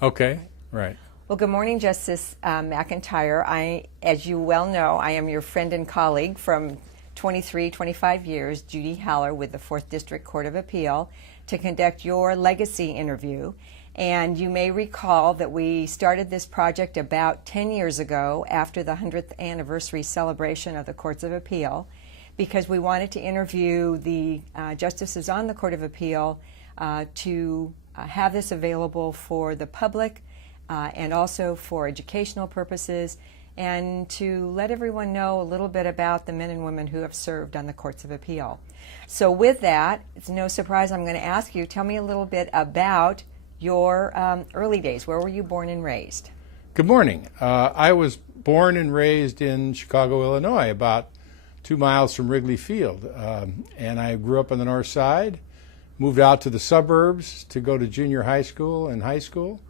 Okay, right. Well, good morning, Justice McIntyre. As you well know, I am your friend and colleague from 25 years, Judy Haller with the 4th District Court of Appeal, to conduct your legacy interview. And you may recall that we started this project about 10 years ago after the 100th anniversary celebration of the Courts of Appeal, because we wanted to interview the justices on the Court of Appeal to have this available for the public and also for educational purposes, and to let everyone know a little bit about the men and women who have served on the Courts of Appeal. So with that, it's no surprise I'm going to ask you, tell me a little bit about your early days. Where were you born and raised? Good morning. I was born and raised in Chicago, Illinois, about 2 miles from Wrigley Field. And I grew up on the north side, moved out to the suburbs to go to junior high school and high school,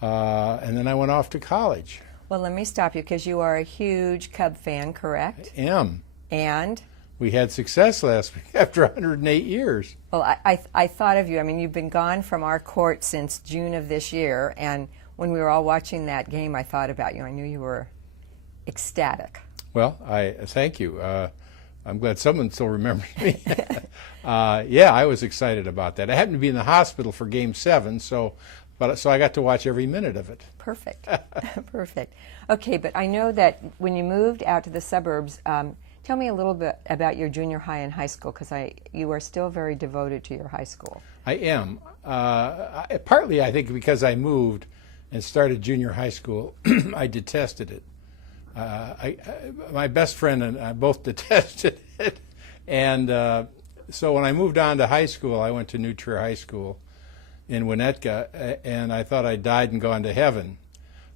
and then I went off to college. Well, let me stop you, because you are a huge Cub fan, correct? I am. And? We had success last week after 108 years. Well, I thought of you. I mean, you've been gone from our court since June of this year, and when we were all watching that game, I thought about you. I knew you were ecstatic. Well, I thank you. I'm glad someone still remembers me. Yeah, I was excited about that. I happened to be in the hospital for Game 7, so I got to watch every minute of it. Perfect. Perfect. Okay, but I know that when you moved out to the suburbs, tell me a little bit about your junior high and high school, because you are still very devoted to your high school. I am. Partly, I think, because I moved and started junior high school, I detested it. My best friend and I both detested it. And so when I moved on to high school, I went to New Trier High School in Winnetka, and I thought I'd died and gone to heaven.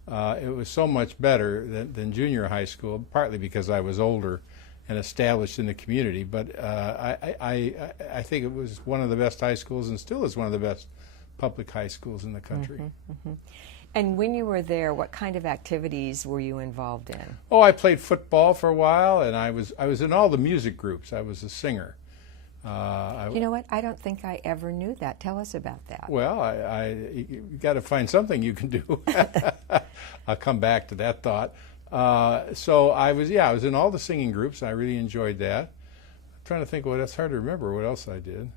It was so much better than junior high school, partly because I was older and established in the community. But I think it was one of the best high schools, and still is one of the best public high schools in the country. Mm-hmm, mm-hmm. And when you were there, what kind of activities were you involved in? Oh, I played football for a while, and I was in all the music groups. I was a singer. You know what? I don't think I ever knew that. Tell us about that. Well, you got to find something you can do. I'll come back to that thought. So I was in all the singing groups. I really enjoyed that. I'm trying to think that's hard to remember what else I did.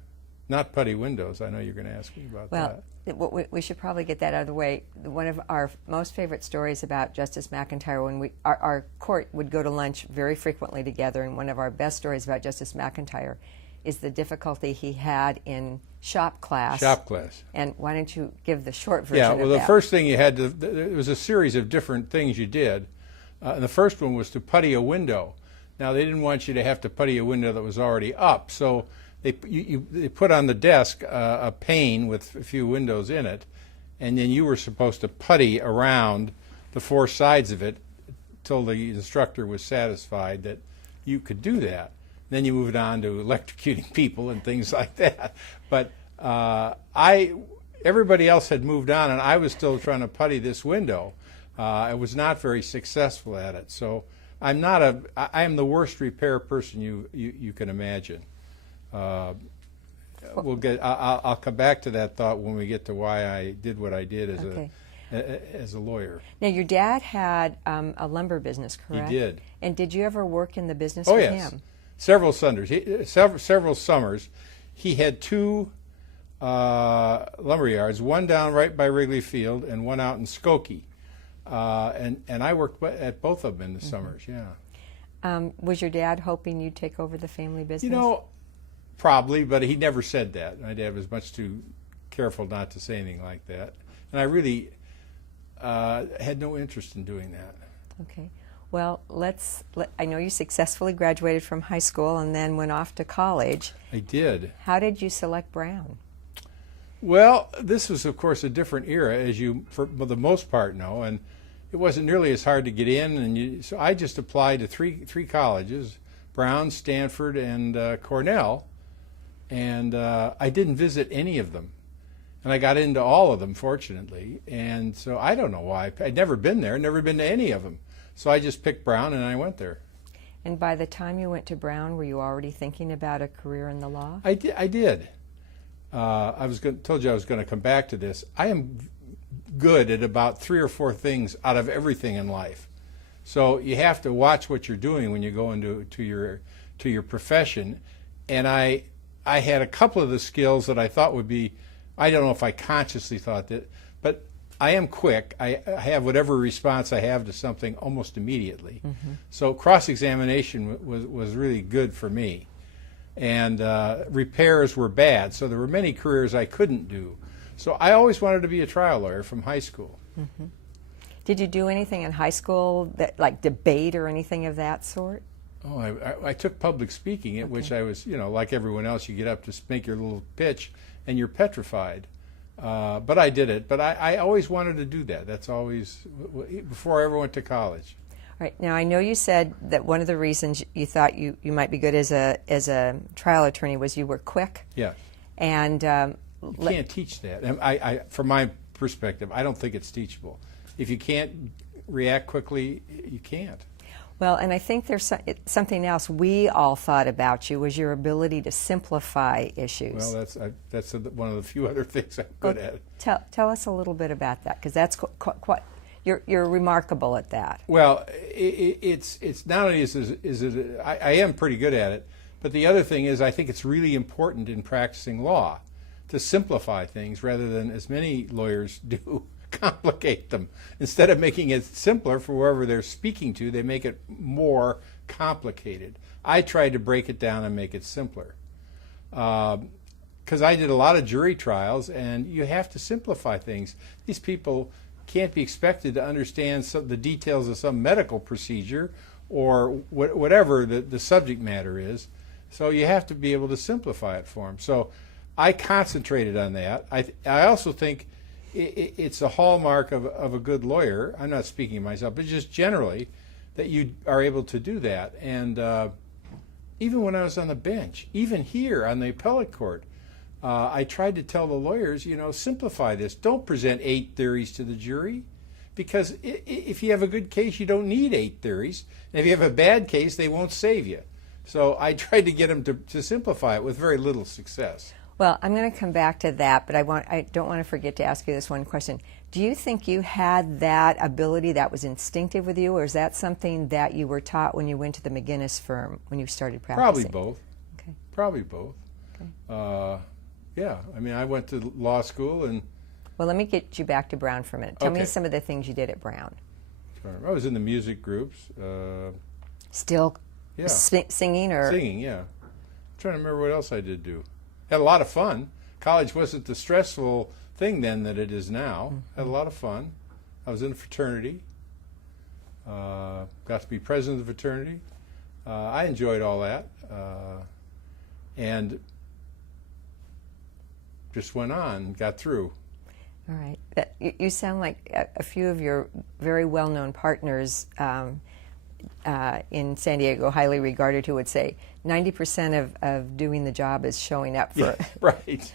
Not putty windows. I know you're going to ask me about that. Well, we should probably get that out of the way. One of our most favorite stories about Justice McIntyre, when our court would go to lunch very frequently together, and one of our best stories about Justice McIntyre is the difficulty he had in shop class. Shop class. And why don't you give the short version of that? Yeah, well, the first thing you had to, there was a series of different things you did. And the first one was to putty a window. Now, they didn't want you to have to putty a window that was already up, so they put on the desk a pane with a few windows in it, and then you were supposed to putty around the 4 sides of it till the instructor was satisfied that you could do that. Then you moved on to electrocuting people and things like that. But everybody else had moved on, and I was still trying to putty this window. I was not very successful at it. So I am the worst repair person you can imagine. I'll come back to that thought when we get to why I did what I did as a lawyer. Now, your dad had a lumber business, correct? He did. And did you ever work in the business with him? Several summers. He had 2 lumber yards, one down right by Wrigley Field and one out in Skokie. And I worked at both of them in the summers, yeah. Was your dad hoping you'd take over the family business? You know, probably, but he never said that. My dad was much too careful not to say anything like that. And I really had no interest in doing that. Okay. Well, I know you successfully graduated from high school and then went off to college. I did. How did you select Brown? Well, this was, of course, a different era, as you, for the most part, know, and it wasn't nearly as hard to get in. And so I just applied to three colleges, Brown, Stanford, and Cornell, and I didn't visit any of them. And I got into all of them, fortunately. And so I don't know why. I'd never been there, never been to any of them. So I just picked Brown and I went there. And by the time you went to Brown, were you already thinking about a career in the law? I did. I told you I was going to come back to this. I am good at about 3 or 4 things out of everything in life. So you have to watch what you're doing when you go into your profession. And I had a couple of the skills that I thought would be, I don't know if I consciously thought that, but I am quick. I have whatever response I have to something almost immediately. Mm-hmm. So cross-examination was really good for me. And repairs were bad, so there were many careers I couldn't do. So I always wanted to be a trial lawyer from high school. Mm-hmm. Did you do anything in high school, that like debate or anything of that sort? Oh, I took public speaking, at which I was, like everyone else, you get up to make your little pitch, and you're petrified. But I did it. But I always wanted to do that. That's always, before I ever went to college. All right. Now, I know you said that one of the reasons you thought you might be good as a trial attorney was you were quick. Yeah. And you can't teach that. And from my perspective, I don't think it's teachable. If you can't react quickly, you can't. Well, and I think there's something else we all thought about you was your ability to simplify issues. Well, that's one of the few other things I'm good at. Tell us a little bit about that, because that's quite you're remarkable at that. Well, it's not only is it I am pretty good at it, but the other thing is I think it's really important in practicing law to simplify things rather than, as many lawyers do, complicate them. Instead of making it simpler for whoever they're speaking to, they make it more complicated. I tried to break it down and make it simpler. Because I did a lot of jury trials, and you have to simplify things. These people can't be expected to understand the details of some medical procedure or whatever the subject matter is. So you have to be able to simplify it for them. So I concentrated on that. I also think it's a hallmark of a good lawyer. I'm not speaking of myself, but just generally that you are able to do that. And even when I was on the bench, even here on the appellate court, I tried to tell the lawyers, simplify this. Don't present 8 theories to the jury, because if you have a good case, you don't need 8 theories. And if you have a bad case, they won't save you. So I tried to get them to simplify it with very little success. Well, I'm going to come back to that, but I don't want to forget to ask you this one question. Do you think you had that ability that was instinctive with you, or is that something that you were taught when you went to the McGinnis firm when you started practicing? Probably both. Okay. Probably both. Okay. Yeah, I mean, I went to law school and... Well, let me get you back to Brown for a minute. Tell me some of the things you did at Brown. Sure. I was in the music groups. Still yeah. Singing or? Singing, yeah. I'm trying to remember what else I did do. Had a lot of fun. College wasn't the stressful thing then that it is now. Mm-hmm. Had a lot of fun. I was in a fraternity. Got to be president of the fraternity. I enjoyed all that. And just went on, got through. All right. You sound like a few of your very well-known partners in San Diego, highly regarded, who would say 90% of doing the job is showing up for yeah, right.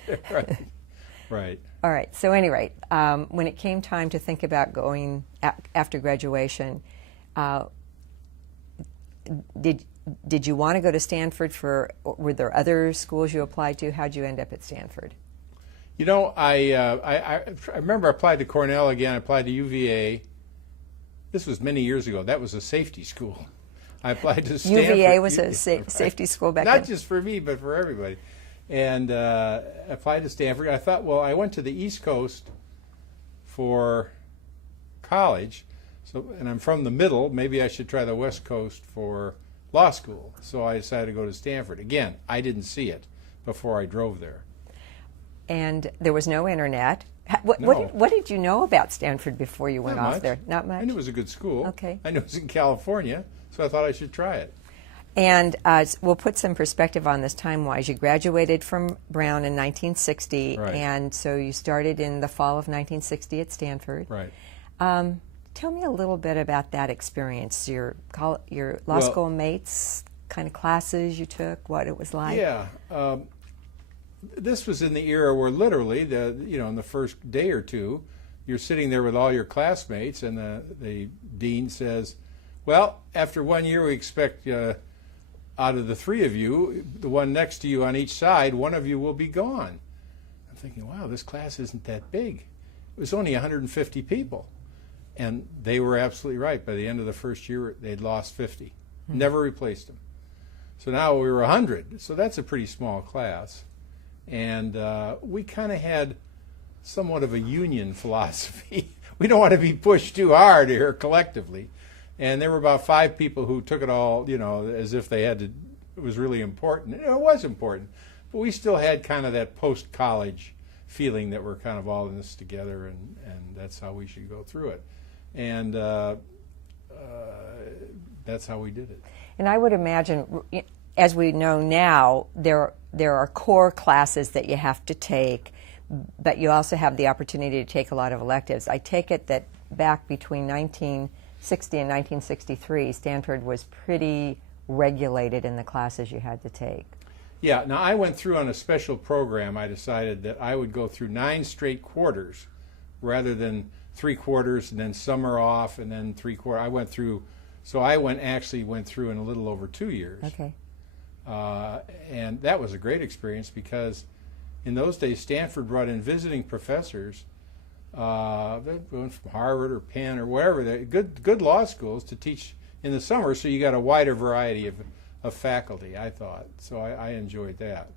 Right. All right. So, at any rate, when it came time to think about going after graduation, did you want to go to Stanford? Were there other schools you applied to? How'd you end up at Stanford? I remember I applied to Cornell again. I applied to UVA. This was many years ago. That was a safety school. I applied to Stanford. UVA was a safety school back then? Not just for me, but for everybody. And applied to Stanford. I thought, well, I went to the East Coast for college, and I'm from the middle. Maybe I should try the West Coast for law school. So I decided to go to Stanford. Again, I didn't see it before I drove there. And there was no internet. No. What did you know about Stanford before you went off there? Not much? I knew it was a good school. Okay. I knew it was in California, so I thought I should try it. And we'll put some perspective on this time-wise. You graduated from Brown in 1960, right. And so you started in the fall of 1960 at Stanford. Right. Tell me a little bit about that experience, your law school mates, kind of classes you took, what it was like. Yeah. This was in the era where literally, in the first day or two, you're sitting there with all your classmates, and the dean says, well, after 1 year, we expect out of the 3 of you, the one next to you on each side, one of you will be gone. I'm thinking, wow, this class isn't that big. it was only 150 people. And they were absolutely right. By the end of the first year, they'd lost 50. Never replaced them. So now we were 100. So that's a pretty small class. And we kind of had somewhat of a union philosophy. We don't want to be pushed too hard here collectively. And there were about 5 people who took it all, as if they had to, it was really important. And it was important. But we still had kind of that post-college feeling that we're kind of all in this together, and that's how we should go through it. And that's how we did it. And I would imagine, as we know now, there are core classes that you have to take, but you also have the opportunity to take a lot of electives. I take it that back between 1960 and 1963, Stanford was pretty regulated in the classes you had to take. Yeah, now I went through on a special program. I decided that I would go through 9 straight quarters rather than 3 quarters and then summer off and then 3 quarters. I went through, so I actually went through in a little over 2 years. Okay. And that was a great experience because in those days Stanford brought in visiting professors that went from Harvard or Penn or wherever, good law schools to teach in the summer, so you got a wider variety of faculty, I thought. So I enjoyed that.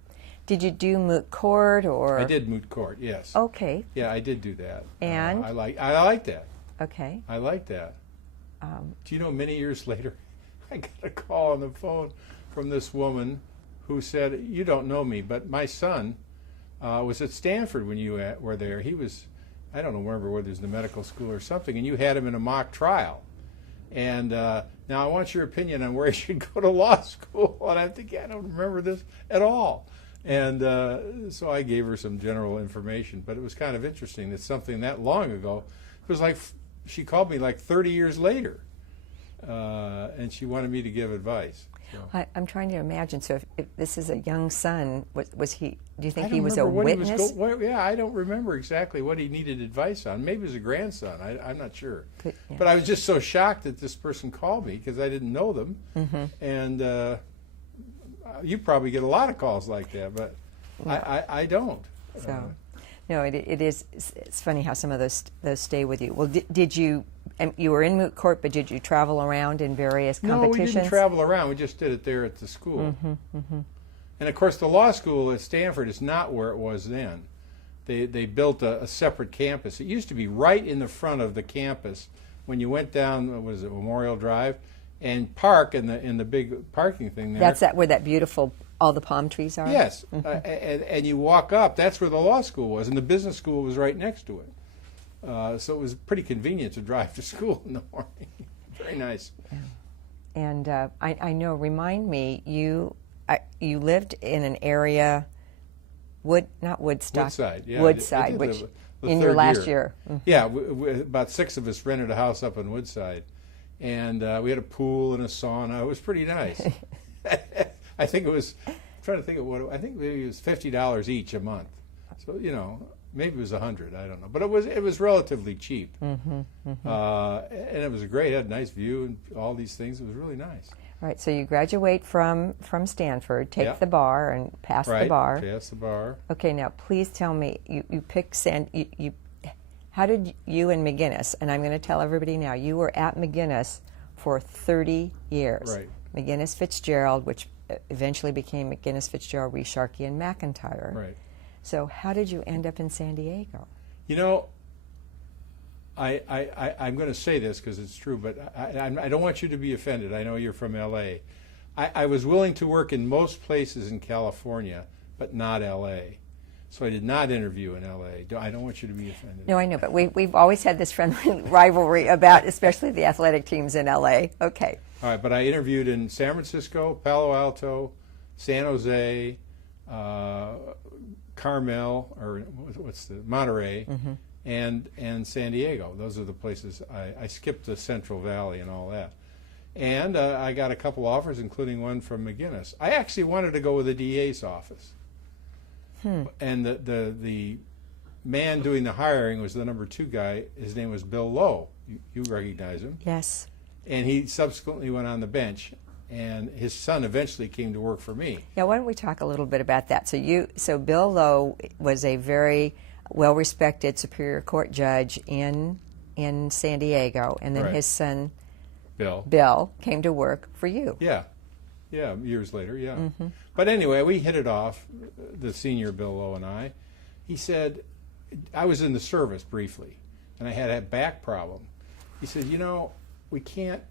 Did you do moot court or? I did moot court, yes. Okay. Yeah, I did do that. And? I like that. Okay. I like that. Do you know, many years later, I got a call on the phone from this woman who said, "You don't know me, but my son was at Stanford when you were there. He was, I don't remember whether he was in the medical school or something, and you had him in a mock trial. And now I want your opinion on where he should go to law school." And I'm thinking, I don't remember this at all. And so I gave her some general information, but it was kind of interesting that something that long ago, it was like she called me like 30 years later, and she wanted me to give advice. So. I'm trying to imagine. So if this is a young son, was he? Do you think I he don't was a remember what witness? Yeah, I don't remember exactly what he needed advice on. Maybe it was a grandson. I'm not sure. Yeah. But I was just so shocked that this person called me because I didn't know them. Mm-hmm. And you probably get a lot of calls like that, but I don't. So, no, it is. It's funny how some of those stay with you. Well, did you? You were in moot court, but did you travel around in various competitions? No, we didn't travel around. We just did it there at the school. Mm-hmm, mm-hmm. And of course, the law school at Stanford is not where it was then. They built a separate campus. It used to be right in the front of the campus when you went down, Memorial Drive, and park in the big parking thing there. That's where that beautiful, all the palm trees are? Yes. Mm-hmm. And you walk up, that's where the law school was, and the business school was right next to it. So it was pretty convenient to drive to school in the morning. Very nice. Yeah. And I know, remind me, you lived in an area, not Woodstock. Woodside, yeah. Woodside, which in your last year. Mm-hmm. Yeah, about 6 of us rented a house up in Woodside. And we had a pool and a sauna. It was pretty nice. I think it was, I'm trying to think of I think maybe it was $50 each a month. So, maybe it was $100, I don't know. But it was relatively cheap. Mm-hmm, mm-hmm. And it was great. It had a nice view and all these things. It was really nice. All right, so you graduate from Stanford, take the bar, and pass the bar. Right, pass the bar. Okay, now please tell me, you picked how did you and McGinnis, and I'm going to tell everybody now, you were at McGinnis for 30 years. Right. McGinnis Fitzgerald, which eventually became McGinnis Fitzgerald, Sharkey, and McIntyre. Right. So how did you end up in San Diego? I'm going to say this because it's true, but I don't want you to be offended. I know you're from L.A. I was willing to work in most places in California, but not L.A. So I did not interview in L.A. I don't want you to be offended. No, I know, but we've always had this friendly rivalry about especially the athletic teams in L.A. Okay. All right, but I interviewed in San Francisco, Palo Alto, San Jose, Carmel, or Monterey, mm-hmm. and San Diego. Those are the places. I skipped the Central Valley and all that. And I got a couple offers, including one from McGinnis. I actually wanted to go with the DA's office. And the man doing the hiring was the number 2 guy. His name was Bill Lowe. You recognize him. Yes. And he subsequently went on the bench. And his son eventually came to work for me. Yeah, why don't we talk a little bit about that? So Bill Lowe was a very well-respected Superior Court judge in San Diego, and then Right. his son Bill. came to work for you. Yeah, years later, yeah. But anyway, we hit it off, the senior Bill Lowe and I. He said, I was in the service briefly, and I had a back problem. He said, we can't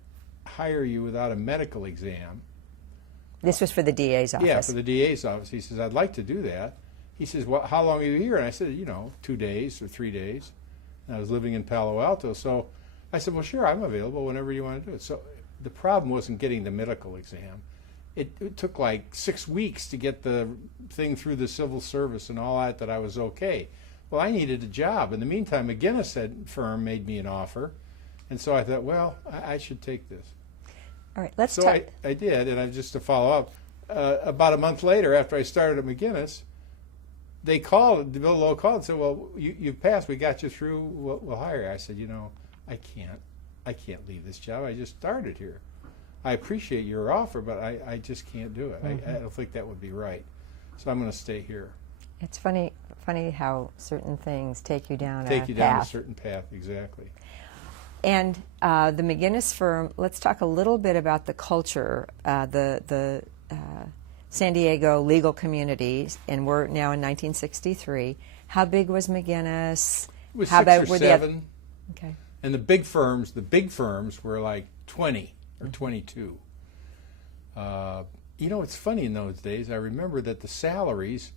hire you without a medical exam. This was for the DA's office. Yeah, for the DA's office. He says, I'd like to do that. He says, well, how long are you here? And I said, 2 days or 3 days. And I was living in Palo Alto. So I said, well, sure, I'm available whenever you want to do it. So the problem wasn't getting the medical exam. It took like 6 weeks to get the thing through the civil service and all that I was okay. Well, I needed a job. In the meantime, McGinnis firm made me an offer. And so I thought, well, I should take this. All right, let's So talk. I did, and just to follow up, about a month later, after I started at McGinnis, they called, Bill Lowe called and said, well, you passed, we got you through, we'll hire you. I said, I can't leave this job. I just started here. I appreciate your offer, but I just can't do it. I don't think that would be right. So I'm going to stay here. It's funny how certain things take you down Take a you down a path. certain path, exactly. And the McGinnis firm, let's talk a little bit about the culture, the San Diego legal community, and we're now in 1963. How big was McGinnis? It was How 6 or were 7. Okay. And the big firms were like 20 or 22. It's funny in those days, I remember that the salaries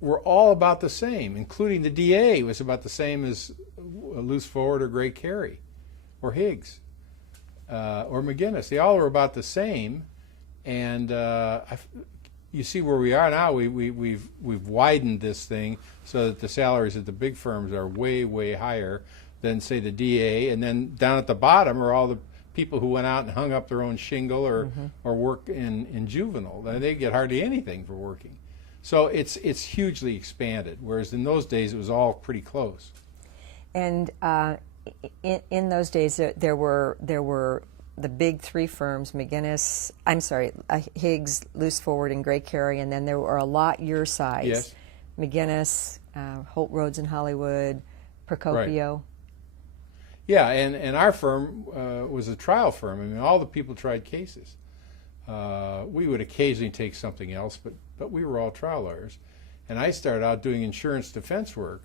were all about the same, including the DA was about the same as Loose Forward or Gray Carey or Higgs or McGinnis. They all were about the same. And you see where we are now. We've widened this thing so that the salaries at the big firms are way, way higher than, say, the DA. And then down at the bottom are all the people who went out and hung up their own shingle or work in juvenile. They get hardly anything for working. So it's hugely expanded, whereas in those days it was all pretty close. And in those days, there were the big three firms: Higgs, Loose Forward, and Gray Carey, and then there were a lot your size. Yes. McGinnis, Holt Rhodes in Hollywood, Procopio. Right. Yeah, and our firm was a trial firm. I mean, all the people tried cases. We would occasionally take something else, but we were all trial lawyers. And I started out doing insurance defense work,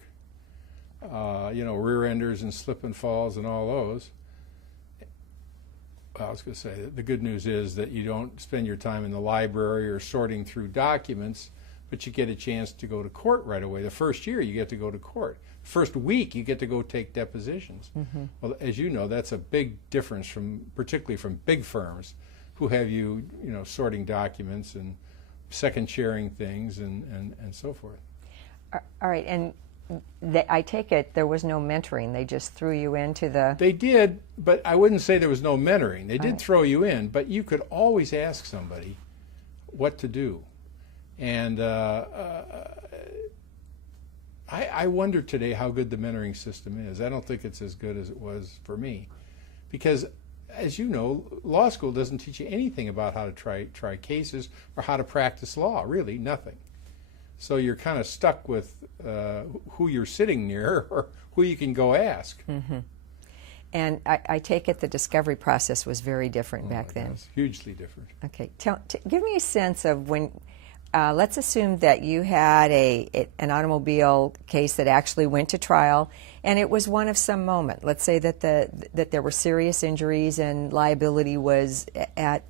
rear enders and slip and falls and all those. I was going to say, the good news is that you don't spend your time in the library or sorting through documents, but you get a chance to go to court right away. The first year you get to go to court. First week you get to go take depositions. Well, as you know, that's a big difference particularly from big firms who have you sorting documents and second sharing things and so forth. All right, and I take it there was no mentoring. They just threw you into the... They did, but I wouldn't say there was no mentoring. They did throw you in, but you could always ask somebody what to do. And I wonder today how good the mentoring system is. I don't think it's as good as it was for me. Because, as you know, law school doesn't teach you anything about how to try cases or how to practice law, really, nothing. So you're kind of stuck with who you're sitting near or who you can go ask. And I take it the discovery process was very different back then. It's hugely different. Okay, give me a sense of when. Let's assume that you had an automobile case that actually went to trial, and it was one of some moment. Let's say that there were serious injuries and liability was a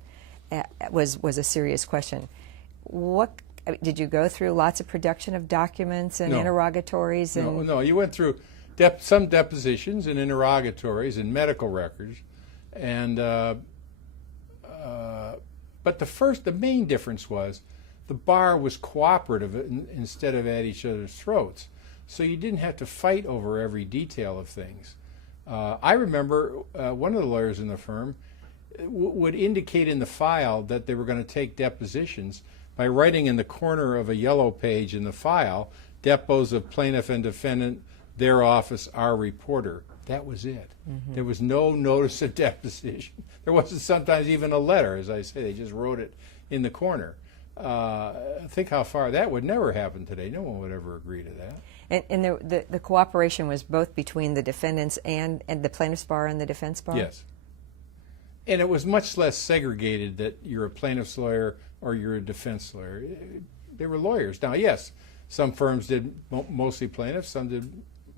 serious question. What did you go through? Lots of production of documents and interrogatories. And No. You went through some depositions and interrogatories and medical records, and but the main difference was the bar was cooperative instead of at each other's throats. So you didn't have to fight over every detail of things. I remember one of the lawyers in the firm would indicate in the file that they were going to take depositions by writing in the corner of a yellow page in the file, depots of plaintiff and defendant, their office, our reporter. That was it. There was no notice of deposition. There wasn't sometimes even a letter, as I say. They just wrote it in the corner. Think how far that would never happen today. No one would ever agree to that. And the cooperation was both between the defendants and the plaintiff's bar and the defense bar? Yes. And it was much less segregated that you're a plaintiff's lawyer or you're a defense lawyer. They were lawyers. Now, yes, some firms did mostly plaintiffs, some did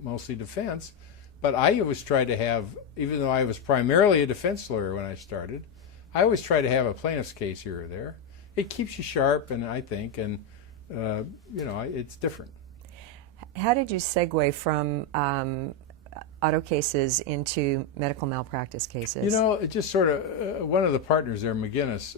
mostly defense, but I always tried to have, even though I was primarily a defense lawyer when I started, I always tried to have a plaintiff's case here or there. It keeps you sharp, and I think, and it's different. How did you segue from auto cases into medical malpractice cases? It just sort of, one of the partners there, McGinnis,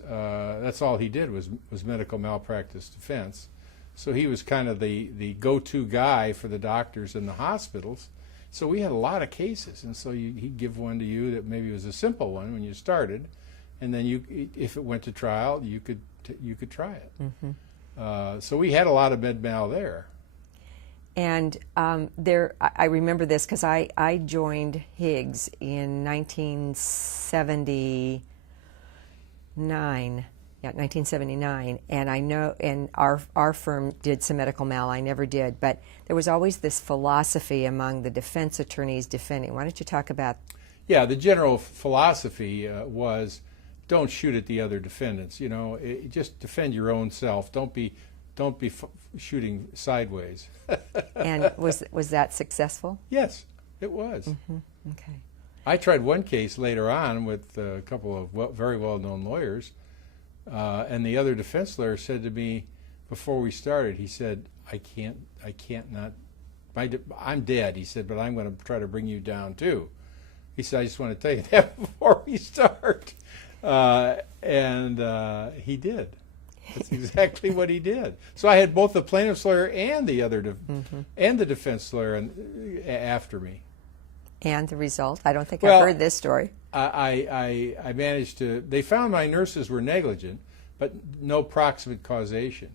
that's all he did was medical malpractice defense. So he was kind of the go-to guy for the doctors in the hospitals. So we had a lot of cases, and so he'd give one to you that maybe was a simple one when you started, and then if it went to trial, you could try it. Mm-hmm. So we had a lot of med mal there. And I remember this because I joined Higgs in 1979. Yeah, 1979, and I know, and our firm did some medical mal. I never did, but there was always this philosophy among the defense attorneys defending. Why don't you talk about? Yeah, the general philosophy was, don't shoot at the other defendants. Just defend your own self. Don't be shooting sideways. And was that successful? Yes, it was. Mm-hmm. Okay. I tried one case later on with a couple of very well-known lawyers. And the other defense lawyer said to me before we started, he said, I can't not, I'm dead, he said, but I'm going to try to bring you down too. He said, I just want to tell you that before we start. And he did. That's exactly what he did. So I had both the plaintiff's lawyer and the other and the defense lawyer after me. And the result? I don't think I've heard this story. I managed to, they found my nurses were negligent, but no proximate causation.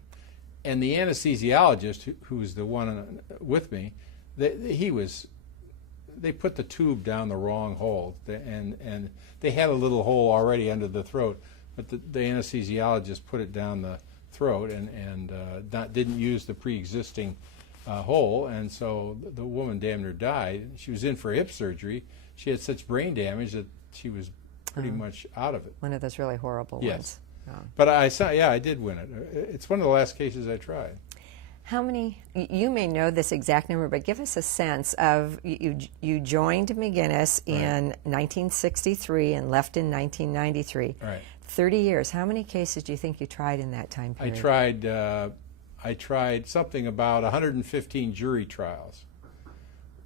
And the anesthesiologist, who was the one with me, they put the tube down the wrong hole, and they had a little hole already under the throat, but the anesthesiologist put it down the throat and didn't use the pre-existing hole, and so the woman damn near died. She was in for hip surgery. She had such brain damage that she was pretty much out of it. One of those really horrible ones. Oh. But I did win it. It's one of the last cases I tried. How many, you may know this exact number, but give us a sense of, you joined McGinnis in 1963 and left in 1993. Right. 30 years. How many cases do you think you tried in that time period? I tried something about 115 jury trials.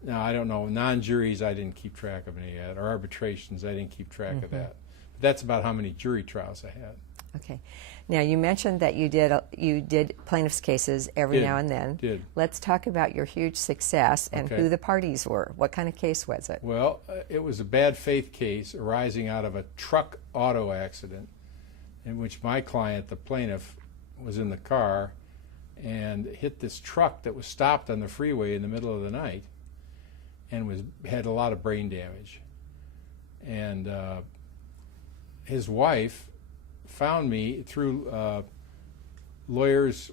Now, I don't know, non-juries I didn't keep track of any yet, or arbitrations I didn't keep track of that. But that's about how many jury trials I had. Okay. Now, you mentioned that you did plaintiffs' cases every now and then. Did. Let's talk about your huge success and who the parties were. What kind of case was it? Well, it was a bad faith case arising out of a truck auto accident in which my client, the plaintiff, was in the car and hit this truck that was stopped on the freeway in the middle of the night and had a lot of brain damage. And his wife found me through lawyers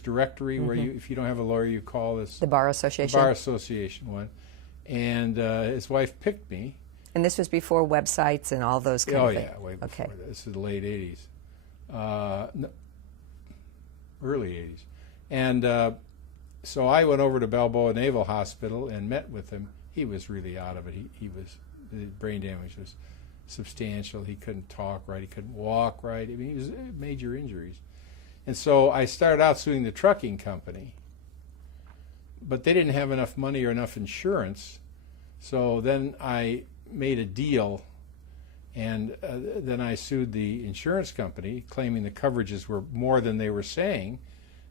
directory, where if you don't have a lawyer, you call this the Bar Association. The Bar Association one. And his wife picked me. And this was before websites and all those kind of things? Oh, yeah, way before. Okay. This is the late 80s. Early 80s. And so I went over to Balboa Naval Hospital and met with him. He was really out of it. The brain damage was substantial. He couldn't talk right. He couldn't walk right. I mean, he was major injuries. And so I started out suing the trucking company. But they didn't have enough money or enough insurance. So then I made a deal, and then I sued the insurance company, claiming the coverages were more than they were saying.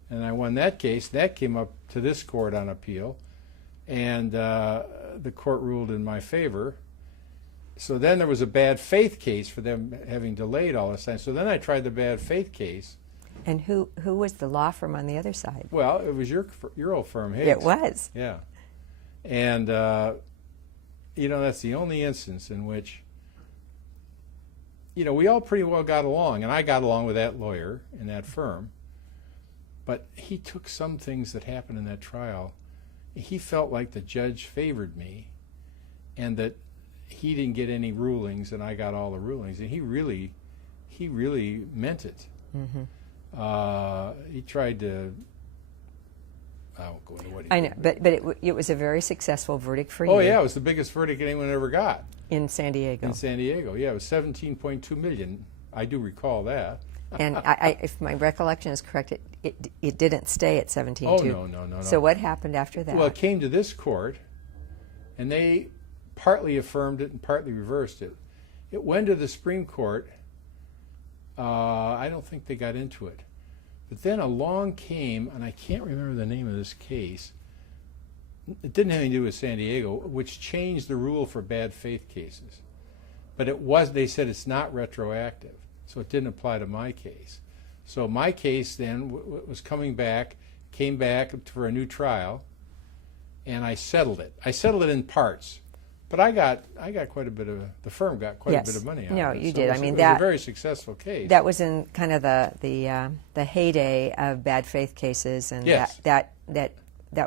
And I won that case. That came up to this court on appeal, and the court ruled in my favor. So then there was a bad faith case for them having delayed all this time. So then I tried the bad faith case. And who was the law firm on the other side? Well, it was your old firm, Higgs. It was. Yeah. And, that's the only instance in which, we all pretty well got along. And I got along with that lawyer in that firm. But he took some things that happened in that trial he felt like the judge favored me, and that he didn't get any rulings and I got all the rulings, and he really meant it. He tried to. I won't go into what he I did. know, but it was a very successful verdict for you. Oh yeah, it was the biggest verdict anyone ever got in San Diego. in San Diego. Yeah, it was $17.2 million. I do recall that. And if my recollection is correct, it didn't stay at 17.2. Oh no. So what happened after that? Well, it came to this court, and they partly affirmed it and partly reversed it. It went to the Supreme Court. I don't think they got into it. But then along came, and I can't remember the name of this case. It didn't have anything to do with San Diego, which changed the rule for bad faith cases. But they said it's not retroactive, so it didn't apply to my case. So my case then was came back for a new trial, and I settled it. I settled it in parts, but I got quite a bit of, the firm got quite a bit of money out of it. No, you So did. It was, I mean, it was a very successful case. That was in kind of the heyday of bad faith cases, and Yes. that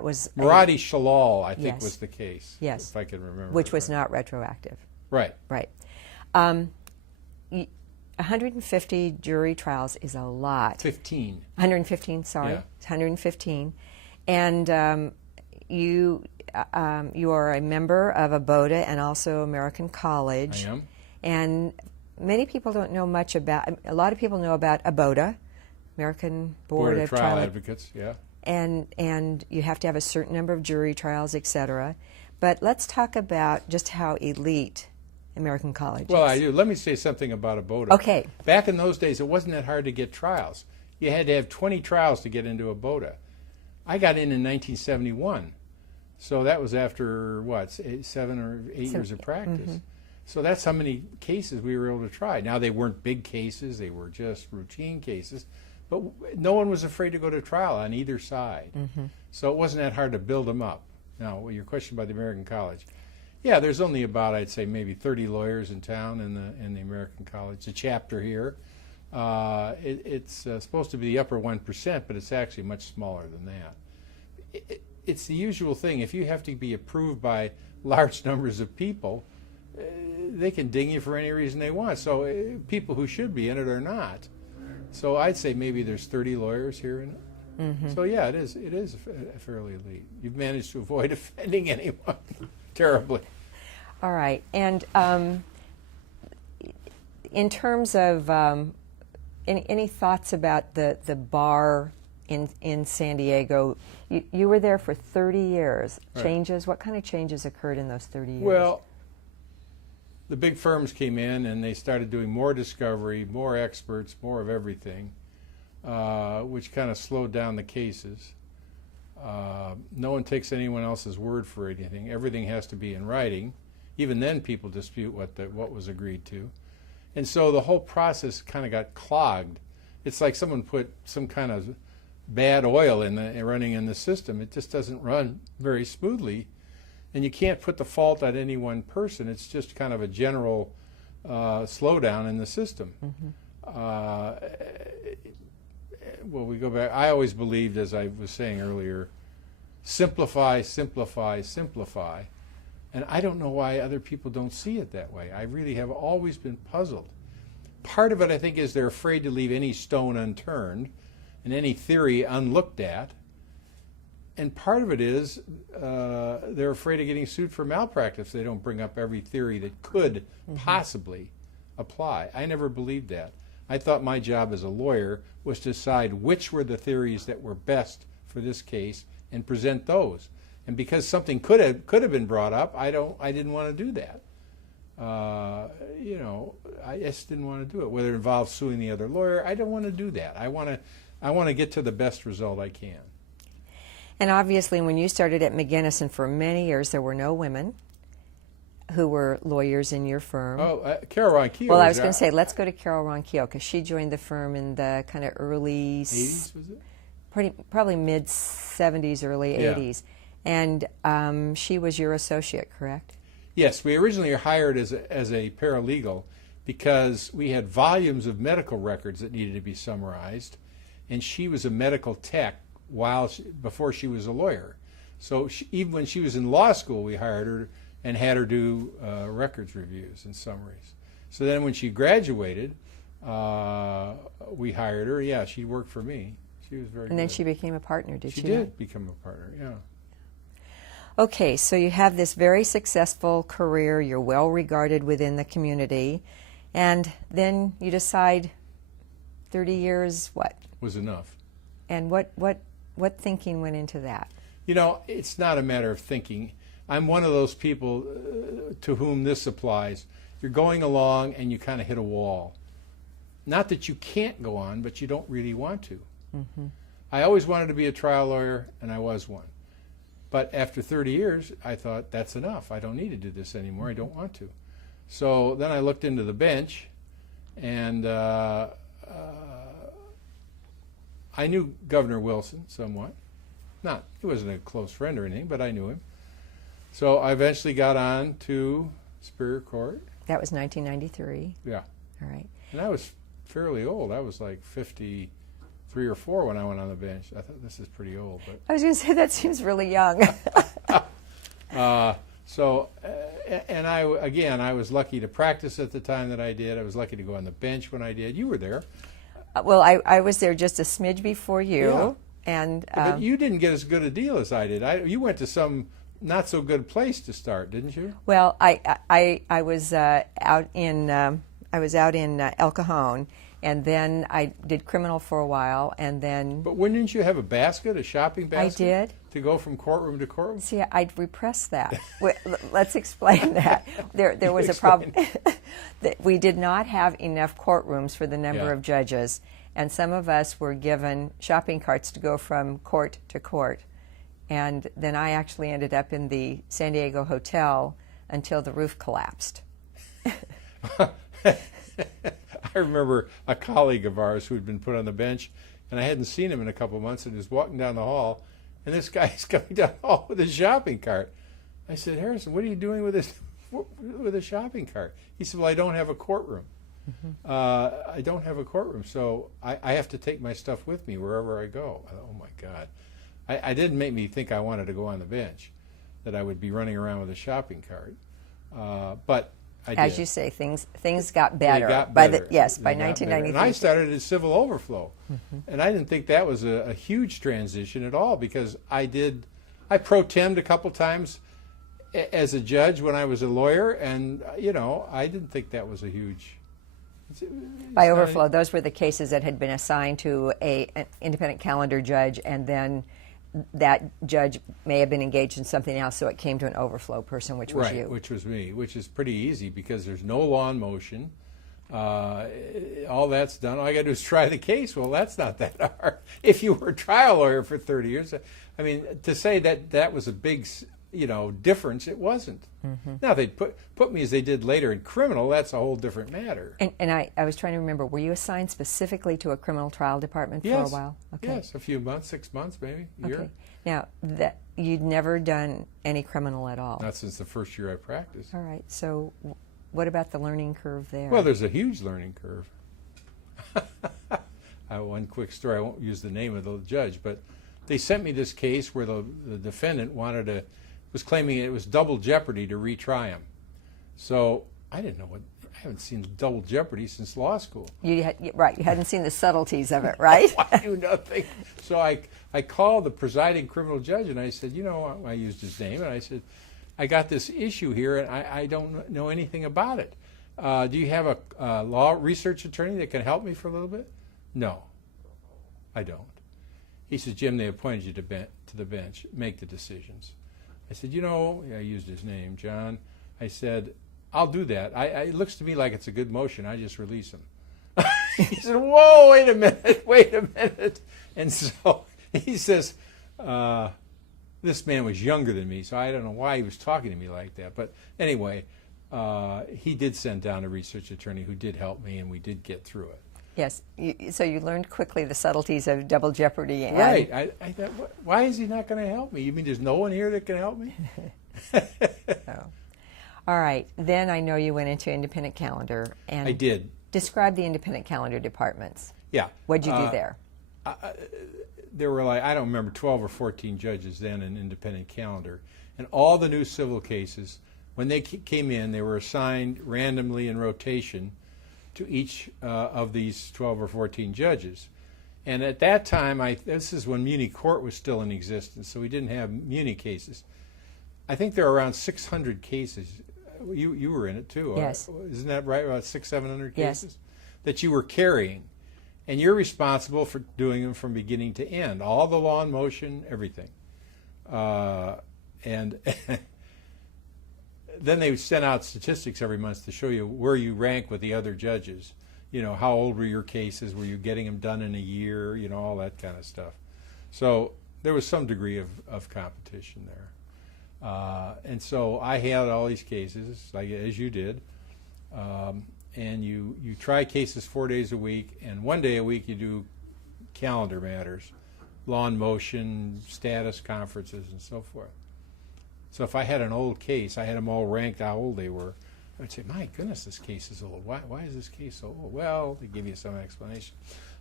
was Murati Shalal, I think, Yes. was the case. Yes. If I can remember. which it was right. not retroactive. Right. Right. 150 jury trials is a lot. 15. 115, sorry. Yeah. It's 115. And you are a member of ABOTA and also American College. I am. And many people don't know much about, a lot of people know about ABOTA, American Board of Trial Advocates, yeah. and you have to have a certain number of jury trials, etc. But let's talk about just how elite American College Well, is. I do. Let me say something about a BOTA. Okay. Back in those days, it wasn't that hard to get trials. You had to have 20 trials to get into a BOTA. I got in 1971. So that was after, what, 7 or 8 years of practice. So that's how many cases we were able to try. Now, they weren't big cases. They were just routine cases. But no one was afraid to go to trial on either side. So it wasn't that hard to build them up. Now, your question about the American College. Yeah, there's only about, I'd say, maybe 30 lawyers in town in the American College. A chapter here. It's supposed to be the upper 1%, but it's actually much smaller than that. It's the usual thing. If you have to be approved by large numbers of people, they can ding you for any reason they want. So people who should be in it are not. So I'd say maybe there's 30 lawyers here in it. So yeah, it is fairly elite. You've managed to avoid offending anyone terribly. All right. And in terms of any thoughts about the bar in San Diego? You were there for 30 years. Right. Changes? What kind of changes occurred in those 30 years? Well, the big firms came in and they started doing more discovery, more experts, more of everything, which kind of slowed down the cases. No one takes anyone else's word for anything. Everything has to be in writing. Even then, people dispute what was agreed to. And so the whole process kind of got clogged. It's like someone put some kind of bad oil running in the system. It just doesn't run very smoothly. And you can't put the fault on any one person. It's just kind of a general slowdown in the system. Well, we go back. I always believed, as I was saying earlier, simplify, simplify, simplify. And I don't know why other people don't see it that way. I really have always been puzzled. Part of it, I think, is they're afraid to leave any stone unturned and any theory unlooked at. And part of it is they're afraid of getting sued for malpractice. They don't bring up every theory that could possibly apply. I never believed that. I thought my job as a lawyer was to decide which were the theories that were best for this case and present those. And because something could have been brought up, I didn't want to do that. I just didn't want to do it. Whether it involves suing the other lawyer, I don't want to do that. I want to get to the best result I can. And obviously, when you started at McGinnis, and for many years there were no women who were lawyers in your firm. Oh, Carol Ronquillo. Well, I was going to say, let's go to Carol Ronquillo, because she joined the firm in the kind of early 80s, was it? Probably mid 70s, early Yeah. 80s. And she was your associate, correct? Yes, we originally were hired as a paralegal because we had volumes of medical records that needed to be summarized, and she was a medical tech before she was a lawyer. So even when she was in law school, we hired her and had her do records reviews and summaries. So then when she graduated, we hired her. Yeah, she worked for me. She was very good. And then she became a partner, did she? She did become a partner, yeah. Okay, so you have this very successful career. You're well regarded within the community. And then you decide 30 years, what? Was enough. And what thinking went into that? You know, it's not a matter of thinking. I'm one of those people to whom this applies. You're going along and you kind of hit a wall. Not that you can't go on, but you don't really want to. Mm-hmm. I always wanted to be a trial lawyer, and I was one. But after 30 years, I thought, that's enough. I don't need to do this anymore. I don't want to. So then I looked into the bench, and I knew Governor Wilson somewhat. He wasn't a close friend or anything, but I knew him. So I eventually got on to Superior Court. That was 1993. Yeah. All right. And I was fairly old. I was like 53 or 4 when I went on the bench. I thought, this is pretty old. But I was going to say, that seems really young. And I was lucky to practice at the time that I did. I was lucky to go on the bench when I did. You were there. Well, I was there just a smidge before you. Yeah. And but you didn't get as good a deal as I did. You went to some not so good place to start, didn't you? Well, I was out in El Cajon, and then I did criminal for a while, and then. But wouldn't you have a basket, a shopping basket? I did. To go from courtroom to courtroom? See, I'd repress that. Let's explain that. There was a problem. That we did not have enough courtrooms for the number of judges, and some of us were given shopping carts to go from court to court. And then I actually ended up in the San Diego hotel until the roof collapsed. I remember a colleague of ours who had been put on the bench, and I hadn't seen him in a couple of months, and he was walking down the hall, and this guy's coming down the hall with a shopping cart. I said, Harrison, what are you doing with a shopping cart? He said, well, I don't have a courtroom. Mm-hmm. I don't have a courtroom, so I have to take my stuff with me wherever I go. I thought, oh, my God. I didn't make me think I wanted to go on the bench, that I would be running around with a shopping cart. But I did. As you say, things got better. They got better. By 1993. And I started at civil overflow. Mm-hmm. And I didn't think that was a huge transition at all, because I pro tem'd a couple times as a judge when I was a lawyer, and, I didn't think that was a huge... By overflow, those were the cases that had been assigned to an independent calendar judge, and then that judge may have been engaged in something else, so it came to an overflow person, which was you. Right, which was me, which is pretty easy because there's no law in motion. All that's done. All I got to do is try the case. Well, that's not that hard. If you were a trial lawyer for 30 years, I mean, to say that was a big, difference, it wasn't. Mm-hmm. Now, they'd put me as they did later in criminal, that's a whole different matter. And I was trying to remember, were you assigned specifically to a criminal trial department for a while? Okay. Yes, a few months, 6 months, maybe, a year. Now, you'd never done any criminal at all? Not since the first year I practiced. All right, so what about the learning curve there? Well, there's a huge learning curve. One quick story, I won't use the name of the judge, but they sent me this case where the defendant was claiming it was double jeopardy to retry him. So I didn't know I haven't seen double jeopardy since law school. You hadn't seen the subtleties of it, right? I knew nothing. So I called the presiding criminal judge, and I said, I used his name, and I said, I got this issue here, and I don't know anything about it. Do you have a law research attorney that can help me for a little bit? No, I don't. He said, Jim, they appointed you to the bench. Make the decisions. I said, I used his name, John. I said, I'll do that. It looks to me like it's a good motion. I just release him. He said, whoa, wait a minute. And so he says, this man was younger than me, so I don't know why he was talking to me like that. But anyway, he did send down a research attorney who did help me, and we did get through it. Yes, so you learned quickly the subtleties of double jeopardy. And right. I thought, why is he not going to help me? You mean there's no one here that can help me? Oh. All right. Then I know you went into independent calendar. And I did. Describe the independent calendar departments. Yeah. What'd you do there? there were like, I don't remember, 12 or 14 judges then in independent calendar. And all the new civil cases, when they came in, they were assigned randomly in rotation to each of these 12 or 14 judges. And at that time, this is when Muni Court was still in existence, so we didn't have Muni cases. I think there are around 600 cases. You were in it too. Yes. Isn't that right? About 600-700 cases? Yes. That you were carrying. And you're responsible for doing them from beginning to end. All the law in motion, everything. And then they sent out statistics every month to show you where you rank with the other judges. You know, how old were your cases? Were you getting them done in a year? You know, all that kind of stuff. So there was some degree of competition there. And so I had all these cases, as you did. And you try cases 4 days a week, and 1 day a week you do calendar matters, law in motion, status conferences, and so forth. So if I had an old case, I had them all ranked how old they were. I would say, my goodness, this case is old. Why is this case so old? Well, they give you some explanation.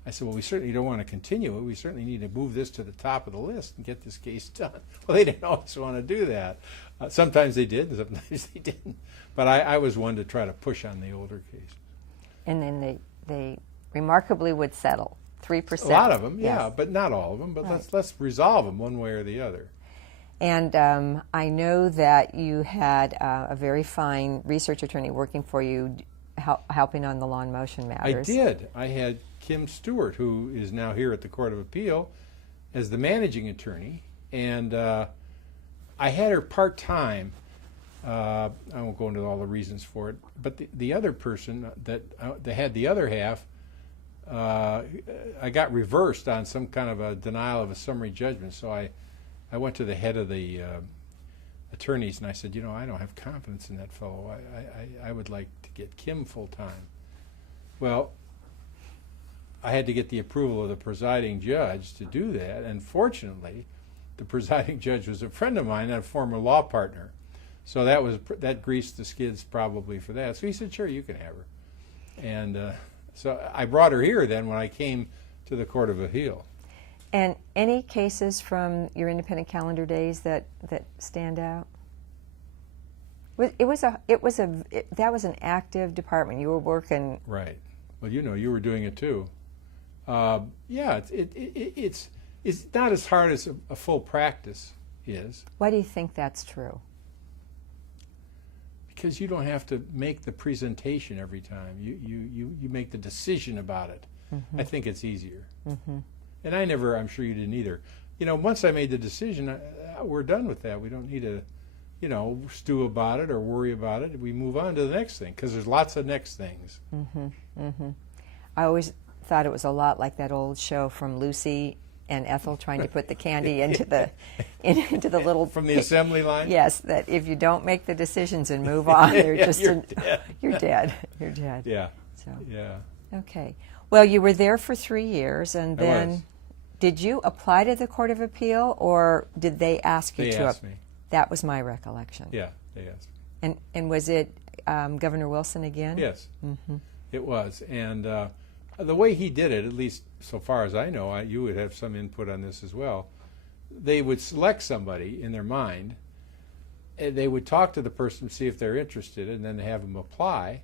I said, well, we certainly don't want to continue it. We certainly need to move this to the top of the list and get this case done. Well, they didn't always want to do that. Sometimes they did, and sometimes they didn't. But I was one to try to push on the older cases. And then they remarkably would settle, 3%. A lot of them, yes. yeah, but not all of them. But Right. let's resolve them one way or the other. And I know that you had a very fine research attorney working for you, helping on the law in motion matters. I did. I had Kim Stewart, who is now here at the Court of Appeal, as the managing attorney, and I had her part-time. I won't go into all the reasons for it, but the other person that had the other half, I got reversed on some kind of a denial of a summary judgment, so I went to the head of the attorneys and I said, you know, I don't have confidence in that fellow. I would like to get Kim full-time. Well, I had to get the approval of the presiding judge to do that, and fortunately, the presiding judge was a friend of mine and a former law partner. So that greased the skids probably for that. So he said, sure, you can have her. And so I brought her here then when I came to the Court of Appeal. And any cases from your independent calendar days that stand out? That was an active department. You were working. Right. Well, you know, you were doing it too. Yeah, it's not as hard as a full practice is. Why do you think that's true? Because you don't have to make the presentation every time. You make the decision about it. Mm-hmm. I think it's easier. Mm-hmm. And I'm sure you didn't either. You know, once I made the decision, we're done with that. We don't need to, you know, stew about it or worry about it. We move on to the next thing, because there's lots of next things. Mm-hmm. Mm-hmm. I always thought it was a lot like that old show from Lucy and Ethel trying to put the candy into the little from the assembly line. Yes, that if you don't make the decisions and move on, they're yeah, just you're dead. You're dead. You're dead. Yeah. So yeah. Okay. Well, you were there for 3 years, and I then was. Did you apply to the Court of Appeal, or did they ask you to? They asked me. That was my recollection. Yeah, they asked me. And was it Governor Wilson again? Yes, Mm-hmm. it was. And the way he did it, at least so far as I know, you would have some input on this as well, they would select somebody in their mind, and they would talk to the person to see if they're interested, and then have them apply.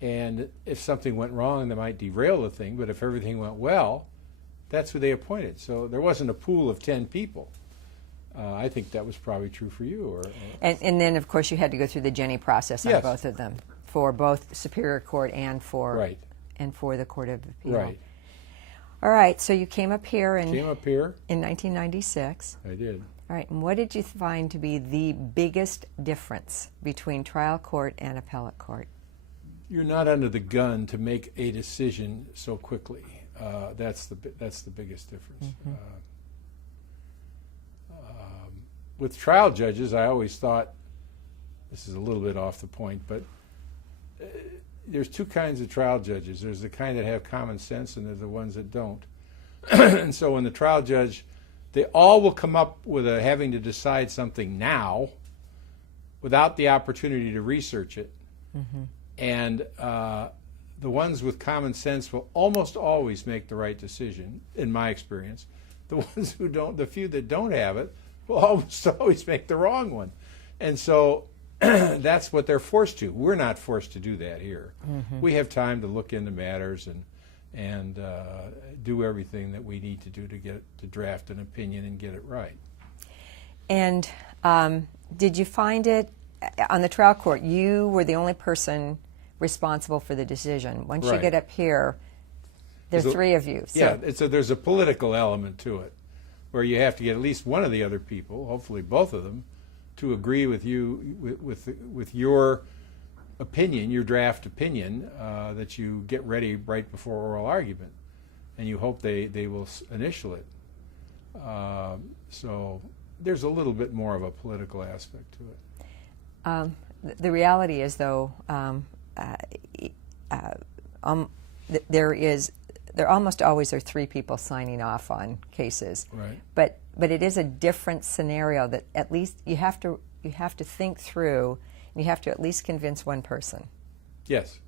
And if something went wrong, they might derail the thing, but if everything went well, that's who they appointed. So there wasn't a pool of 10 people. I think that was probably true for you. And then, of course, you had to go through the Jenny process on Yes. both of them, for both Superior Court and for Right. and for the Court of Appeal. Right. All right. So you came up here in 1996. I did. All right. And what did you find to be the biggest difference between trial court and appellate court? You're not under the gun to make a decision so quickly. That's the biggest difference. Mm-hmm. With trial judges, I always thought, this is a little bit off the point, but there's two kinds of trial judges. There's the kind that have common sense, and there's the ones that don't. And so when the trial judge, they all will come up with having to decide something now without the opportunity to research it. Mm-hmm. And the ones with common sense will almost always make the right decision, in my experience. the ones who don't, the few that don't have it, will almost always make the wrong one. And so that's what they're forced to. We're not forced to do that here. We have time to look into matters and do everything that we need to do to draft an opinion and get it right. And did you find it on the trial court? You were the only person responsible for the decision. Once you Right. get up here, there are three of you. So. Yeah, there's a political element to it, where you have to get at least one of the other people, hopefully both of them, to agree with you with your opinion, your draft opinion, that you get ready right before oral argument, and you hope they will initial it. So there's a little bit more of a political aspect to it. The reality is, though, there almost always are three people signing off on cases. Right. But it is a different scenario that at least you have to think through, and you have to at least convince one person. Yes.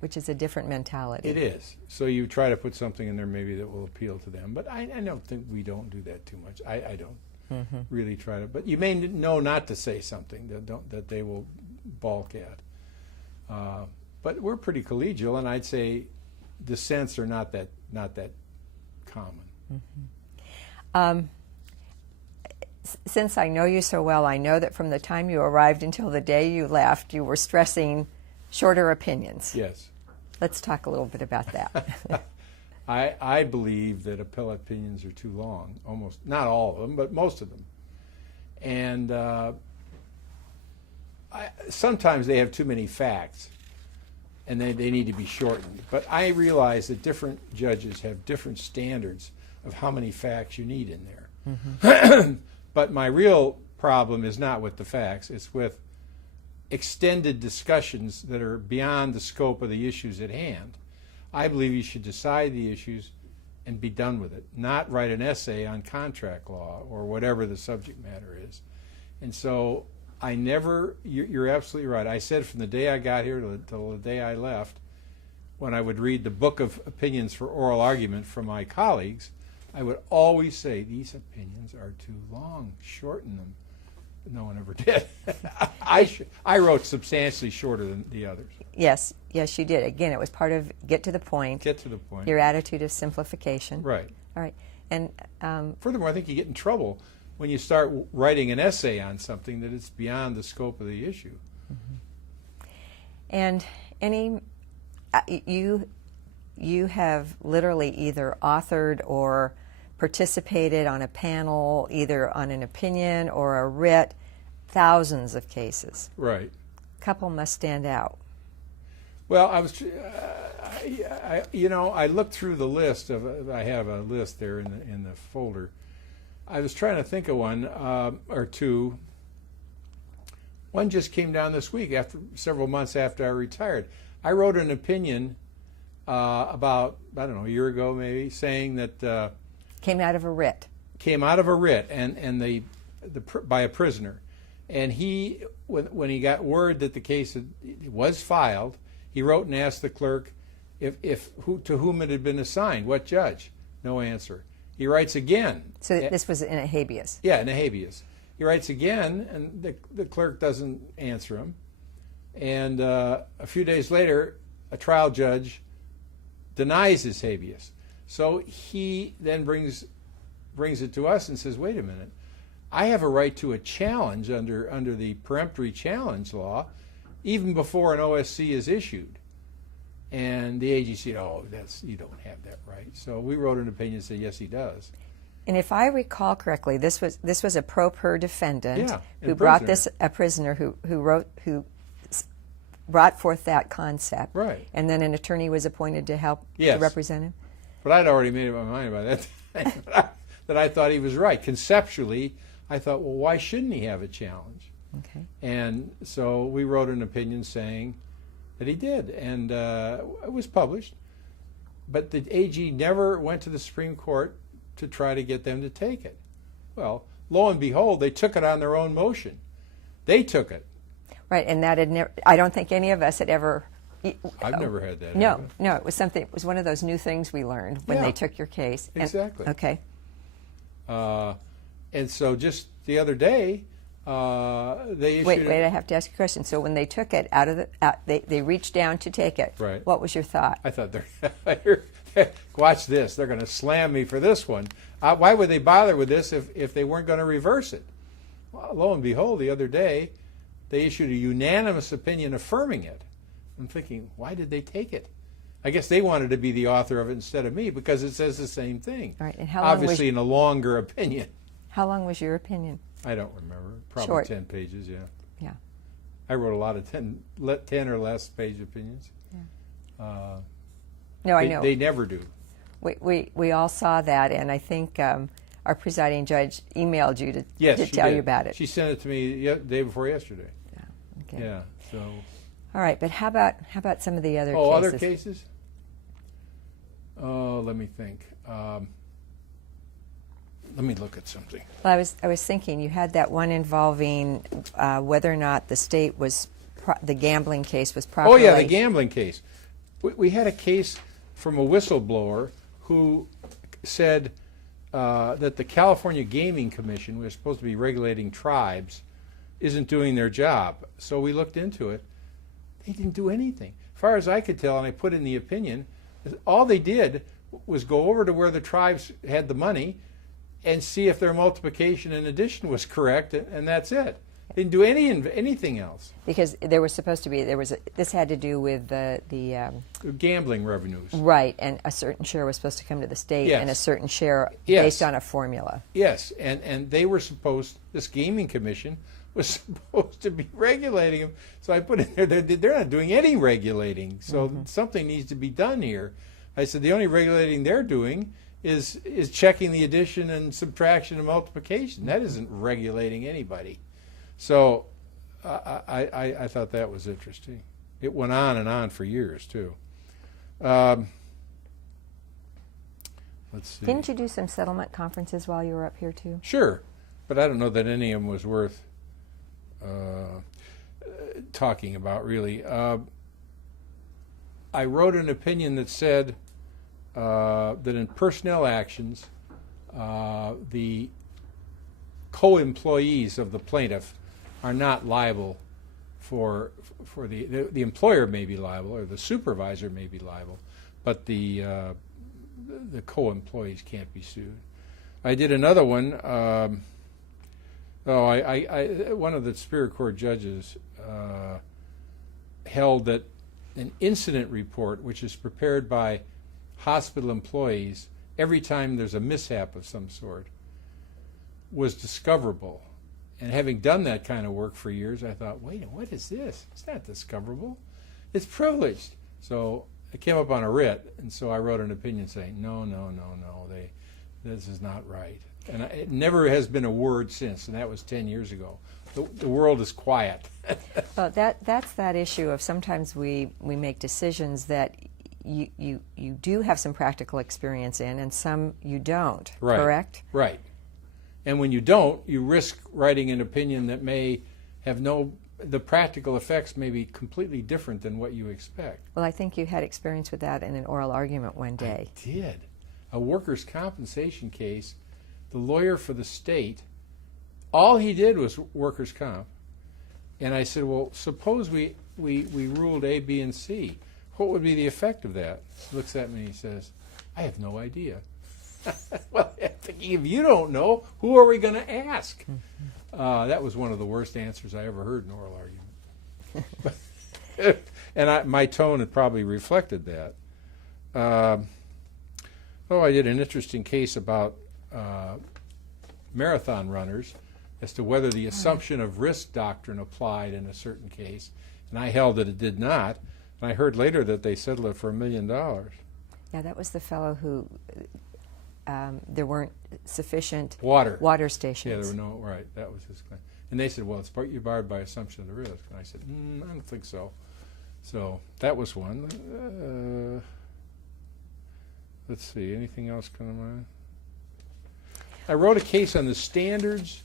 Which is a different mentality. It is. So you try to put something in there maybe that will appeal to them. But I don't think we don't do that too much. I don't really try to. But you may know not to say something that they will balk at. But we're pretty collegial, and I'd say dissents are not that common. Since I know you so well, I know that from the time you arrived until the day you left, you were stressing shorter opinions. Yes. Let's talk a little bit about that. I believe that appellate opinions are too long, almost, not all of them, but most of them. And sometimes they have too many facts, and they need to be shortened. But I realize that different judges have different standards of how many facts you need in there. But my real problem is not with the facts, it's with extended discussions that are beyond the scope of the issues at hand. I believe you should decide the issues and be done with it, not write an essay on contract law or whatever the subject matter is. And so you're absolutely right. I said from the day I got here till the day I left, when I would read the book of opinions for oral argument from my colleagues, I would always say, these opinions are too long, shorten them. No one ever did. I wrote substantially shorter than the others. Yes, you did. Again, it was part of get to the point. Get to the point. Your attitude of simplification. Right. All right. And furthermore, I think you get in trouble when you start writing an essay on something that is beyond the scope of the issue. And you have literally either authored or participated on a panel, either on an opinion or a writ, thousands of cases. Right. A couple must stand out. Well, I looked through the list I have a list there in the folder. I was trying to think of one or two. One just came down this week, after several months after I retired. I wrote an opinion about, I don't know, a year ago maybe, saying that came out of a writ. Came out of a writ, and by a prisoner, and he, when he got word that the case was filed, he wrote and asked the clerk to whom it had been assigned, what judge. No answer. He writes again. So this was in a habeas. Yeah, in a habeas. He writes again, and the clerk doesn't answer him. And a few days later, a trial judge denies his habeas. So he then brings it to us and says, wait a minute, I have a right to a challenge under the peremptory challenge law even before an OSC is issued. And the AG said, you don't have that right. So we wrote an opinion and said, yes, he does. And if I recall correctly, this was a pro per defendant who brought a prisoner who brought forth that concept. Right. And then an attorney was appointed to help to represent him. But I'd already made up my mind about that, that I thought he was right. Conceptually, I thought, well, why shouldn't he have a challenge? Okay. And so we wrote an opinion saying that he did, and it was published. But the AG never went to the Supreme Court to try to get them to take it. Well, lo and behold, they took it on their own motion. They took it. Right, and that had never, I don't think any of us had ever. I've never had that. No, it was something. It was one of those new things we learned when they took your case. Exactly. Okay. And so just the other day, they issued... Wait, I have to ask you a question. So when they took it out of the, they reached down to take it. Right. What was your thought? I thought, watch this, they're going to slam me for this one. Why would they bother with this if they weren't going to reverse it? Well, lo and behold, the other day, they issued a unanimous opinion affirming it. I'm thinking, why did they take it? I guess they wanted to be the author of it instead of me because it says the same thing. All right, and how long obviously in a longer opinion. How long was your opinion? I don't remember. Probably Short. 10 pages, yeah. Yeah. I wrote a lot of 10 or less page opinions. Yeah. No, I know. They never do. We all saw that, and I think our presiding judge emailed you to Yes, tell did. you about it. She sent it to me the day before yesterday. Yeah. Okay. Yeah. So. All right, but how about some of the other cases? Oh, other cases? Oh, let me think. Let me look at something. Well, I was thinking you had that one involving whether or not the state was the gambling case was properly. Oh yeah, the gambling case. We had a case from a whistleblower who said that the California Gaming Commission, was supposed to be regulating tribes, isn't doing their job. So we looked into it. They didn't do anything. As far as I could tell, and I put in the opinion, all they did was go over to where the tribes had the money and see if their multiplication and addition was correct, and that's it. They didn't do anything else. Because there was supposed to be, this had to do with the gambling revenues. Right, and a certain share was supposed to come to the state, Yes. and a certain share Yes. based on a formula. Yes, and they were supposed, this gaming commission was supposed to be regulating them. So I put in there, they're not doing any regulating, so something needs to be done here. I said the only regulating they're doing is checking the addition and subtraction and multiplication. That isn't regulating anybody. So I thought that was interesting. It went on and on for years, too. Let's see. Didn't you do some settlement conferences while you were up here, too? Sure, but I don't know that any of them was worth talking about, really. I wrote an opinion that said that in personnel actions, the co-employees of the plaintiff are not liable for the employer may be liable, or the supervisor may be liable, but the co-employees can't be sued. I did another one. One of the Superior Court judges held that an incident report, which is prepared by hospital employees every time there's a mishap of some sort, was discoverable. And having done that kind of work for years, I thought, wait, what is this? It's not discoverable. It's privileged. So I came up on a writ, and so I wrote an opinion saying, no, this is not right. And it never has been a word since, and that was 10 years ago. The world is quiet. Well, that's that issue of sometimes we make decisions that you do have some practical experience in, and some you don't, right. Correct? Right. And when you don't, you risk writing an opinion that may have the practical effects may be completely different than what you expect. Well, I think you had experience with that in an oral argument one day. I did. A workers' compensation case, the lawyer for the state, all he did was workers' comp. And I said, well, suppose we ruled A, B, and C. What would be the effect of that? He looks at me and he says, I have no idea. Well, I'm thinking, if you don't know, who are we going to ask? That was one of the worst answers I ever heard in oral argument. And my tone had probably reflected that. I did an interesting case about marathon runners as to whether the assumption of risk doctrine applied in a certain case, and I held that it did not. And I heard later that they settled it for $1 million. Yeah, that was the fellow who there weren't sufficient water stations. Yeah, there were no, right, that was his claim. And they said, well, you're barred by assumption of the risk. And I said, I don't think so. So that was one. Let's see, anything else come to mind? I wrote a case on the standards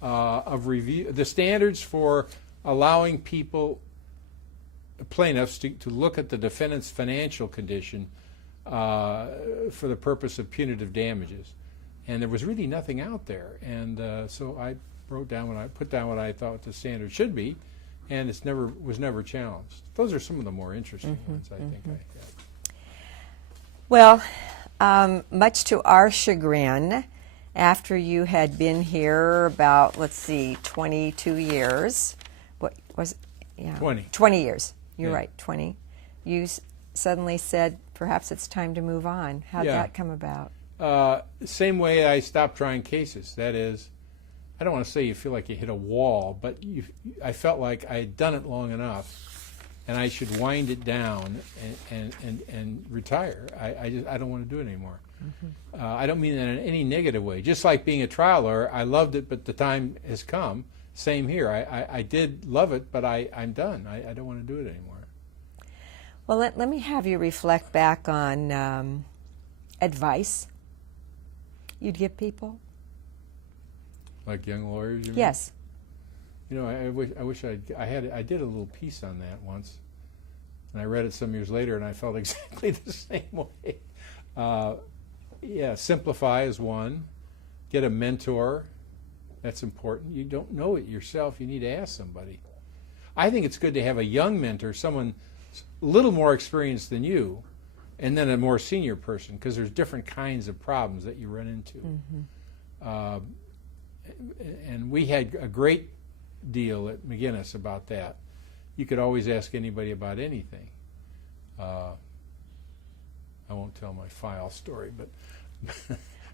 of review, the standards for allowing plaintiffs to look at the defendant's financial condition for the purpose of punitive damages. and there was really nothing out there. And so I put down what I thought the standard should be, and was never challenged. Those are some of the more interesting ones I think I had. Well, much to our chagrin, after you had been here about, 22 years, what was it? Yeah, 20 years. You're right, 20. You suddenly said, perhaps it's time to move on. How'd that come about? Same way I stopped trying cases. That is, I don't want to say you feel like you hit a wall, but I felt like I had done it long enough, and I should wind it down and retire. I don't want to do it anymore. I don't mean that in any negative way. Just like being a trial lawyer, I loved it, but the time has come. Same here. I did love it, but I'm done. I don't want to do it anymore. Well, let me have you reflect back on advice you'd give people. Like young lawyers, you mean? Yes. You know, I wish I did a little piece on that once, and I read it some years later, and I felt exactly the same way. Yeah, simplify is one. Get a mentor. That's important. You don't know it yourself. You need to ask somebody. I think it's good to have a young mentor, someone a little more experienced than you, and then a more senior person, because there's different kinds of problems that you run into. And we had a great deal at McGinnis about that. You could always ask anybody about anything. I won't tell my file story, but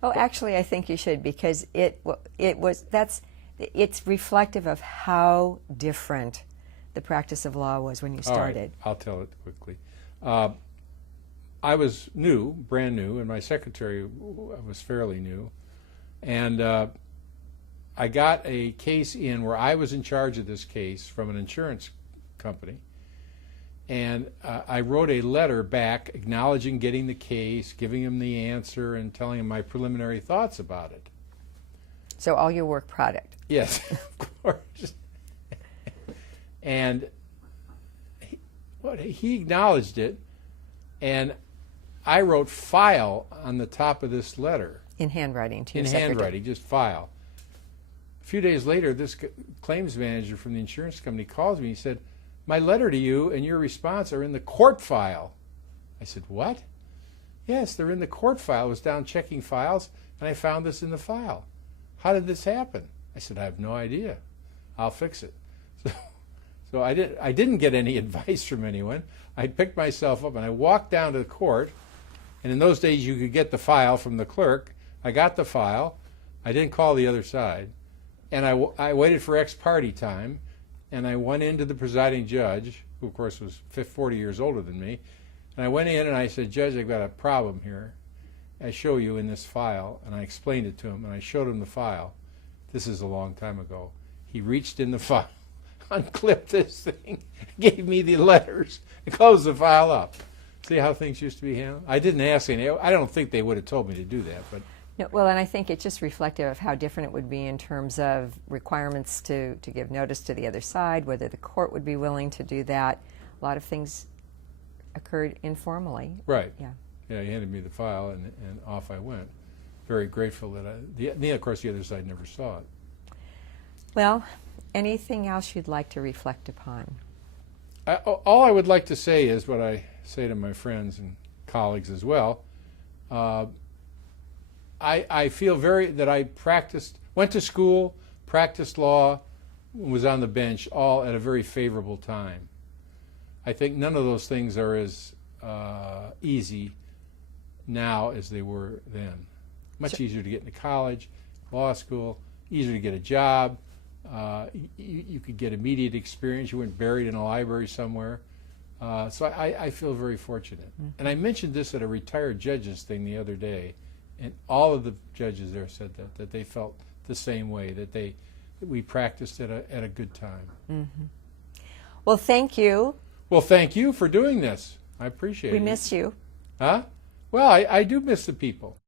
Oh, actually, I think you should, because it's reflective of how different the practice of law was when you started. All right, I'll tell it quickly. I was new, brand new, and my secretary was fairly new, and I got a case in where I was in charge of this case from an insurance company, and I wrote a letter back acknowledging getting the case, giving him the answer, and telling him my preliminary thoughts about it. So all your work product. Yes, of course. And he acknowledged it, and I wrote file on the top of this letter. In handwriting, to your In secretary. handwriting, just file. A few days later, this claims manager from the insurance company calls me. He said, "My letter to you and your response are in the court file." I said, "What?" "Yes, they're in the court file. I was down checking files, and I found this in the file. How did this happen?" I said, "I have no idea. I'll fix it." So I didn't get any advice from anyone. I picked myself up, and I walked down to the court. And in those days, you could get the file from the clerk. I got the file. I didn't call the other side. And I waited for ex parte time. And I went into the presiding judge, who, of course, was 40 years older than me. And I went in and I said, "Judge, I've got a problem here. I show you in this file." And I explained it to him, and I showed him the file. This is a long time ago. He reached in the file, unclipped this thing, gave me the letters, and closed the file up. See how things used to be handled? I didn't ask any. I don't think they would have told me to do that, but. No, well, and I think it's just reflective of how different it would be in terms of requirements to give notice to the other side, whether the court would be willing to do that. A lot of things occurred informally. Right. Yeah. Yeah, he handed me the file, and off I went. Very grateful that of course, the other side never saw it. Well, anything else you'd like to reflect upon? All I would like to say is what I say to my friends and colleagues as well. I feel that I went to school, practiced law, was on the bench, all at a very favorable time. I think none of those things are as easy now as they were then. Much easier to get into college, law school, easier to get a job. You could get immediate experience. You weren't buried in a library somewhere. So I feel very fortunate. Mm-hmm. And I mentioned this at a retired judges thing the other day, and all of the judges there said that they felt the same way, that we practiced at a good time. Mm-hmm. Well, thank you. Well, thank you for doing this. I appreciate it. We miss you. Huh? Well, I do miss the people.